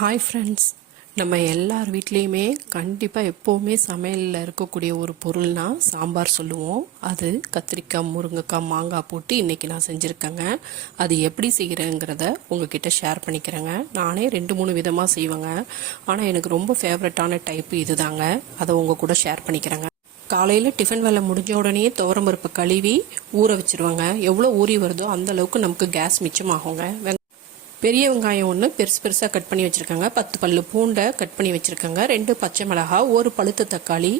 Hi friends, நம்ம எல்லார் வீட்லேயுமே கண்டிப்பாக எப்போவுமே சமையலில் இருக்கக்கூடிய ஒரு பொருள்னால் சாம்பார் சொல்லுவோம். அது கத்திரிக்காய், முருங்கைக்காய், மாங்காய் போட்டு இன்றைக்கி நான் செஞ்சுருக்கேங்க. அது எப்படி செய்கிறேங்கிறத உங்ககிட்ட ஷேர் பண்ணிக்கிறேங்க. நானே 2-3 விதமாக செய்வேங்க. ஆனால் எனக்கு ரொம்ப ஃபேவரட்டான டைப்பு இது தாங்க. அதை உங்கள் கூட ஷேர் பண்ணிக்கிறேங்க. காலையில் டிஃபன் வேலை முடிஞ்ச உடனே துவரம்பருப்பு கழுவி ஊற வச்சுருவாங்க. எவ்வளோ ஊறி வருதோ அந்த அளவுக்கு நமக்கு கேஸ் மிச்சமாகுங்க. பெரிய வெங்காயம் ஒன்று பெருசாக கட் பண்ணி வச்சுருக்காங்க. 10 பல்லு பூண்டை கட் பண்ணி வச்சுருக்காங்க. 2 பச்சை மிளகாய், 1 பழுத்த தக்காளி,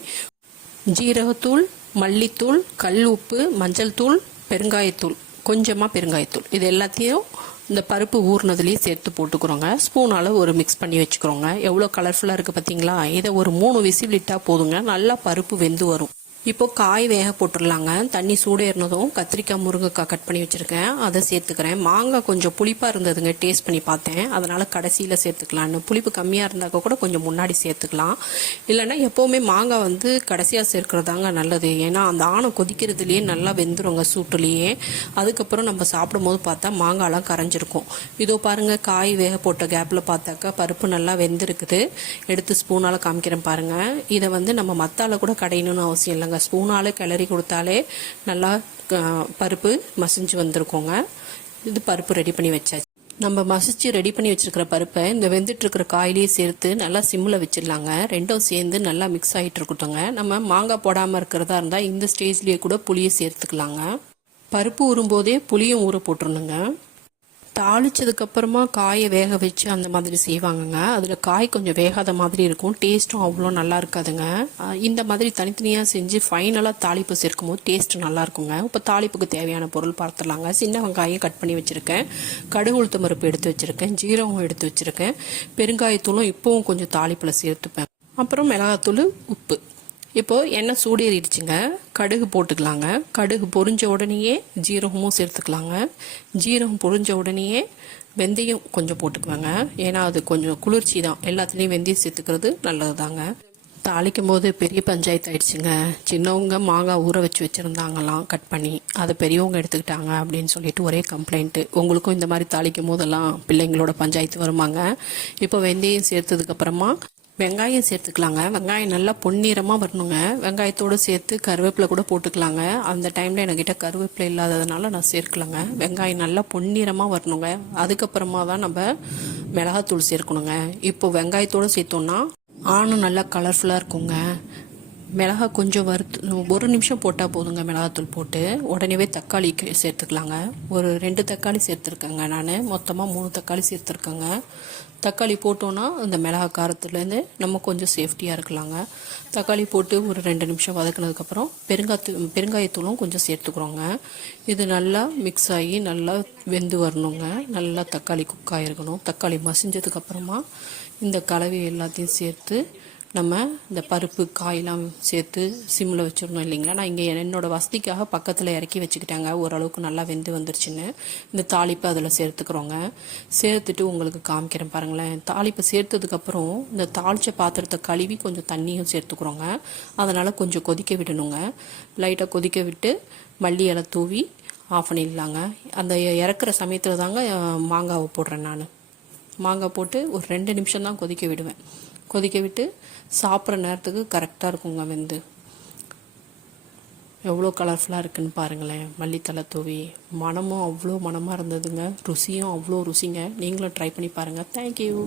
ஜீரகத்தூள், மல்லித்தூள், கல் உப்பு, மஞ்சள் தூள், பெருங்காயத்தூள், கொஞ்சமாக பெருங்காயத்தூள். இது எல்லாத்தையும் இந்த பருப்பு ஊறினதுலேயே சேர்த்து போட்டுக்கிறோங்க. ஸ்பூனால் ஒரு மிக்ஸ் பண்ணி வச்சுக்கிறோங்க. எவ்வளோ கலர்ஃபுல்லாக இருக்குது பார்த்தீங்களா? இதை ஒரு 3 விசில் இட்டால் போதுங்க. நல்லா பருப்பு வெந்து வரும். இப்போ காய் வேக போட்டுடலாங்க. தண்ணி சூடேறினதும் கத்திரிக்காய், முருங்கைக்காய் கட் பண்ணி வச்சுருக்கேன், அதை சேர்த்துக்கிறேன். மாங்காய் கொஞ்சம் புளிப்பாக இருந்ததுங்க, டேஸ்ட் பண்ணி பார்த்தேன். அதனால் கடைசியில் சேர்த்துக்கலான்னு. புளிப்பு கம்மியாக இருந்தாக்க கூட கொஞ்சம் முன்னாடி சேர்த்துக்கலாம். இல்லைன்னா எப்போவுமே மாங்காய் கடைசியாக சேர்க்குறதாங்க நல்லது. ஏன்னா அந்த ஆணை கொதிக்கிறதுலேயே நல்லா வெந்துருங்க சூட்டுலேயே. அதுக்கப்புறம் நம்ம சாப்பிடும் போது பார்த்தா மாங்காய்லாம் கரைஞ்சிருக்கும். இதோ பாருங்கள், காய் வேக போட்ட கேப்பில் பார்த்தாக்கா பருப்பு நல்லா வெந்திருக்குது. எடுத்து ஸ்பூனால் காமிக்கிறேன் பாருங்கள். இதை நம்ம மத்தால கூட கடையணும்னு அவசியம் இல்லைங்க. ஸ்பூனாலே கிளறி கொடுத்தாலே நல்லா பருப்பு மசிஞ்சு வந்திருக்கோங்க. இது பருப்பு ரெடி பண்ணி வச்சாச்சு. நம்ம மசிச்சு ரெடி பண்ணி வச்சிருக்கிற பருப்பை இந்த வெந்துட்டு இருக்கிற காயிலேயே சேர்த்து நல்லா சிம்மில் வச்சிடலாங்க. ரெண்டும் சேர்ந்து நல்லா மிக்ஸ் ஆகிட்டு இருக்கட்டுங்க. நம்ம மாங்காய் போடாமல் இருக்கிறதா இருந்தால் இந்த ஸ்டேஜ்லேயே கூட புளியை சேர்த்துக்கலாங்க. பருப்பு ஊறும்போதே புளியும் ஊற போட்டுருணுங்க. தாளிச்சதுக்கப்புறமா காயை வேக வச்சு அந்த மாதிரி செய்வாங்கங்க. அதில் காய் கொஞ்சம் வேகாத மாதிரி இருக்கும். டேஸ்ட்டும் அவ்வளோ நல்லா இருக்காதுங்க. இந்த மாதிரி தனித்தனியாக செஞ்சு ஃபைனலாக தாளிப்பு சேர்க்கும் போது டேஸ்ட் நல்லா இருக்குங்க. இப்போ தாளிப்புக்கு தேவையான பொருள் பார்த்துடலாங்க. சின்ன வெங்காயம் கட் பண்ணி வச்சுருக்கேன், கடுகு உளுத்தம் பருப்பு எடுத்து வச்சுருக்கேன், ஜீரகம் எடுத்து வச்சுருக்கேன், பெருங்காயத்தூளும் இப்போவும் கொஞ்சம் தாளிப்பில் சேர்த்துப்பேன். அப்புறம் மிளகாத்தூள், உப்பு. இப்போது எண்ணெய் சூடேறிடுச்சுங்க. கடுகு போட்டுக்கலாங்க. கடுகு பொரிஞ்ச உடனேயே ஜீரகமும் சேர்த்துக்கலாங்க. ஜீரகம் பொரிஞ்ச உடனேயே வெந்தயம் கொஞ்சம் போட்டுக்குவாங்க. ஏன்னா அது கொஞ்சம் குளிர்ச்சி தான். எல்லாத்துலேயும் வெந்தயம் சேர்த்துக்கிறது நல்லது தாங்க. தாளிக்கும் போது பெரிய பஞ்சாயத்து ஆயிடுச்சுங்க. சின்னவங்க மாங்காய் ஊற வச்சுருந்தாங்களாம் கட் பண்ணி, அதை பெரியவங்க எடுத்துக்கிட்டாங்க அப்படின்னு சொல்லிட்டு ஒரே கம்ப்ளைண்ட்டு. உங்களுக்கும் இந்த மாதிரி தாளிக்கும் போதெல்லாம் பிள்ளைங்களோட பஞ்சாயத்து வருமாங்க. இப்போ வெந்தயம் சேர்த்ததுக்கப்புறமா வெங்காயம் சேர்த்துக்கலாங்க. வெங்காயம் நல்லா பொன்னிறமாக வரணுங்க. வெங்காயத்தோடு சேர்த்து கருவேப்பிலை கூட போட்டுக்கலாங்க. அந்த டைமில் என்கிட்ட கருவேப்பிலை இல்லாததுனால நான் சேர்க்கலைங்க. வெங்காயம் நல்லா பொன்னிறமாக வரணுங்க. அதுக்கப்புறமா தான் நம்ம மிளகாத்தூள் சேர்க்கணுங்க. இப்போ வெங்காயத்தோடு சேர்த்தோன்னா ஆணும் நல்லா கலர்ஃபுல்லாக இருக்குங்க. மிளகாய் கொஞ்சம் வறுத்து 1 நிமிஷம் போட்டால் போதுங்க. மிளகாத்தூள் போட்டு உடனே தக்காளி சேர்த்துக்கலாங்க. ஒரு 2 தக்காளி சேர்த்துருக்கேங்க. நான் மொத்தமாக 3 தக்காளி சேர்த்துருக்கேங்க. தக்காளி போட்டோன்னா இந்த மிளகாய் காரத்துலேருந்து நம்ம கொஞ்சம் சேஃப்டியாக இருக்கலாங்க. தக்காளி போட்டு ஒரு 2 நிமிஷம் வதக்கினதுக்கப்புறம் பெருங்காயத்தூளும் கொஞ்சம் சேர்த்துக்கிறோங்க. இது நல்லா மிக்ஸ் ஆகி நல்லா வெந்து வரணுங்க. நல்லா தக்காளி குக் ஆகிருக்கணும். தக்காளி மசிஞ்சதுக்கப்புறமா இந்த கலவை எல்லாத்தையும் சேர்த்து நம்ம இந்த பருப்பு காயெல்லாம் சேர்த்து சிம்மில் வச்சிடணும் இல்லைங்களா. நான் இங்கே என்னோடய வசதிக்காக பக்கத்தில் இறக்கி வச்சுக்கிட்டாங்க. ஓரளவுக்கு நல்லா வெந்து வந்துருச்சுன்னு இந்த தாளிப்பை அதில் சேர்த்துக்கிறோங்க. சேர்த்துட்டு உங்களுக்கு காமிக்கிறேன் பாருங்களேன். தாளிப்பை சேர்த்ததுக்கப்புறம் இந்த தாளித்த பாத்திரத்தை கழுவி கொஞ்சம் தண்ணியும் சேர்த்துக்கிறோங்க. அதனால் கொஞ்சம் கொதிக்க விடணுங்க. லைட்டாக கொதிக்க விட்டு மல்லி இலை தூவி ஆஃப் பண்ணிடலாங்க. அந்த இறக்குற சமயத்தில் தாங்க மாங்காவை போடுறேன். நான் மாங்காய் போட்டு ஒரு 2 நிமிஷம் தான் கொதிக்க விடுவேன். கொதிக்க விட்டு சாப்பிட்ற நேரத்துக்கு கரெக்டாக இருக்குங்க வெந்து. எவ்வளோ கலர்ஃபுல்லாக இருக்குன்னு பாருங்களேன். மல்லித்தலை தூவி மனமும் அவ்வளோ மனமாக இருந்ததுங்க. ருசியும் அவ்வளோ ருசிங்க. நீங்களும் ட்ரை பண்ணி பாருங்கள். தேங்க்யூ.